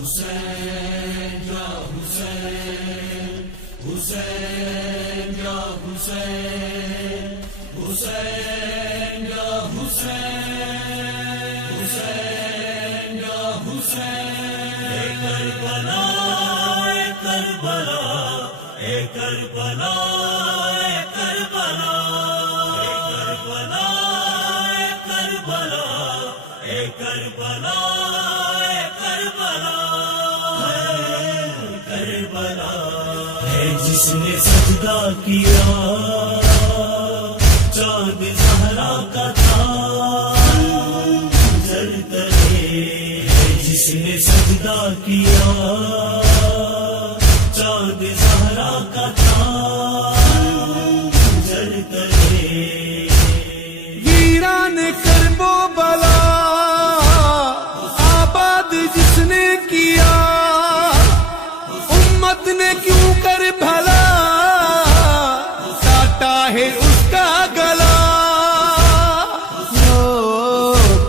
حسین یا حسین، حسین یا حسین، حسین یا حسین، حسین یا حسین۔ اے کربلا اے کربلا، اے کربلا اے کربلا، اے کربلا اے کربلا، اے کربلا اے کربلا، کربلا ہے جس نے سجدہ کیا چاند زہرا کا تاج تلے، جس نے سجدہ کیا چاند زہرا کا تاج تلے۔ ویران کرب و بلا آباد جس نے کیا، امت نے کیوں کر بھلا کاٹا ہے اس کا گلا۔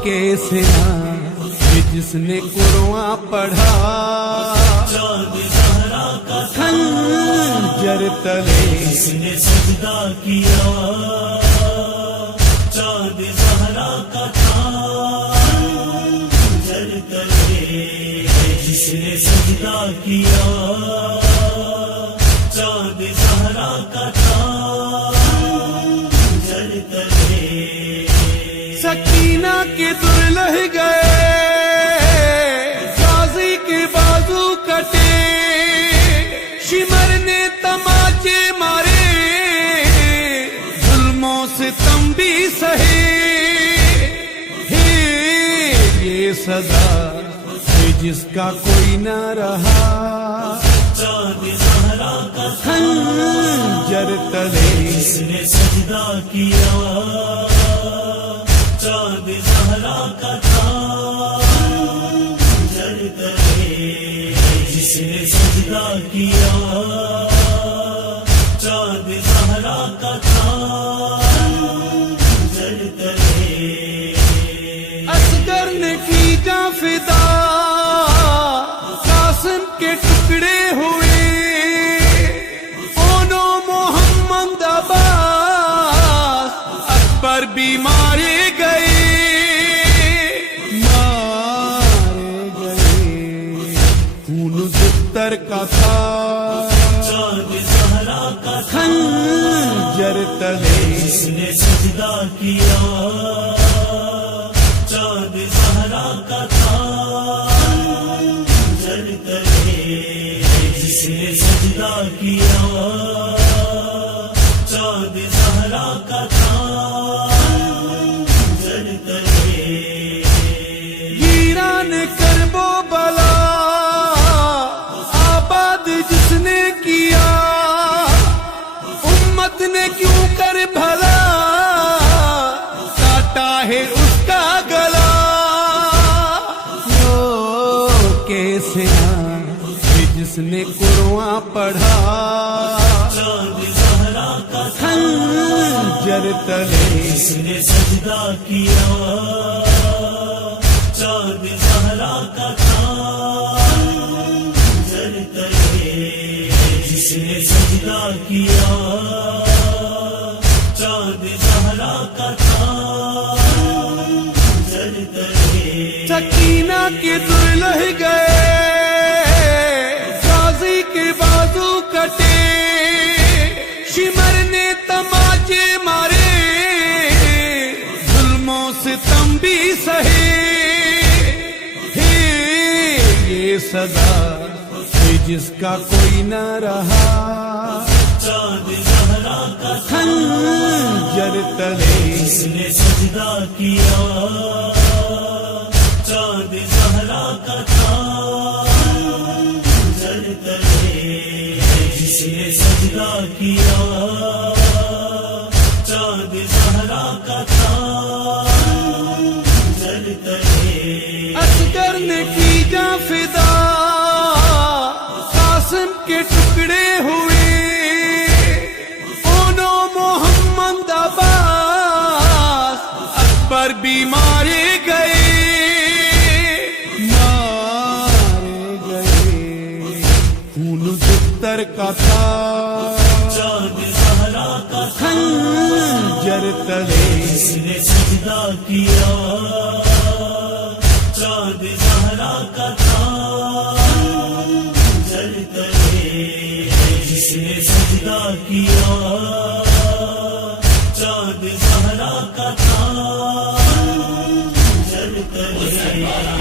کیسے جس نے قرآن پڑھا چاند زہرا کا خنجر تلے، جس نے سجدہ کیا چاند زہرا کا خنجر تلے، جس نے سجدہ کیا چاند زہرا کا خنجر تلے۔ سکینہ کے در لہ گئے، غازی کے بازو کٹے، شمر نے تماچے مارے، ظلموں سے تم بھی سہے۔ یہ سزا ہے جس کا کوئی نہ رہا چاند زہرا کا خنجر تلے، جس نے سجدہ کیا چاند زہرا کا خنجر تلے، جس نے سجدہ کیا چاند زہرا کا خنجر تلے۔ اصغر نے کی جاں فدا، قاسم کے ٹکڑے ہوئے، اونو محمد عباس اکبر بھی مارے گئے، مارے گئے۔ خون دفتر کا تھا چاند زہرا کا خنجر تلے، جس نے سجدہ کیا چاند زہرا کا خنجر تلے، جس نے سجدہ کیا چاند زہرا کا خنجر تلے۔ ویران کرب و بلا آباد جس نے کیا، امت نے کیوں کر بھلا کاٹا ہے اس کا گلا۔ کیسے جس نے قرآن پڑھا چاند زہرا کا خنجر تلے، جس نے سجدہ کیا چاند زہرا کا خنجر تلے، جس نے سجدہ کیا چاند زہرا کا خنجر تلے۔ سکینہ کے در لہ گئے، غازی کے بازو کٹے، شمر نے تماچے مارے، ظلموں سے تم بھی سہے۔ یہ سزا ہے جس کا کوئی نہ رہا چاند زہرا کا خنجر تلے، جس نے سجدہ کیا چاند زہرا کا خنجر تلے، جس نے سجدہ کیا چاند زہرا کا خنجر تلے۔ اصغر نے کی جاں فدا، قاسم کے ٹکڑے ہوئے، اونو محمد عباس اکبر بھی مارے گئے، مارے خنجر کا تھا، چاند زہرا کا خنجر تلے جس نے سجدہ کیا، چاند زہرا کا تھا خنجر تلے، جس نے سجدہ کیا، چاند زہرا کا تھا خنجر تلے۔